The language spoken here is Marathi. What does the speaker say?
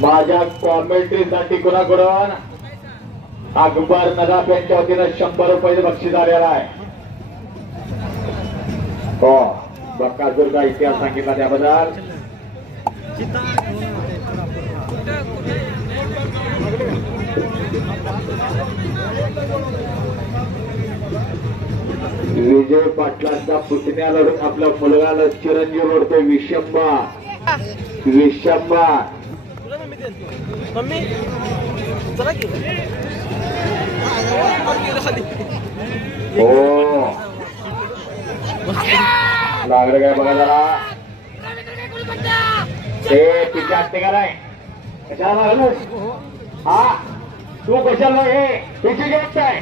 माझ्या कॉमेंट्रीसाठी कुणाकडून अकबर नदाफ यांच्या वतीनं 100 रुपये बक्षीस आलेला आहे. हो बकासूरचा इतिहास सांगितला त्याबद्दल. विजय पाटलांचा पुतण्या लढून आपला मुलगा चिरंजीव लढतोय. विशंबा हो लागलं काय बघा जरा. ते तिच्या हत्ते का नाही कशाला लागलं. हा तू कशाला हे तिची गोष्ट आहे.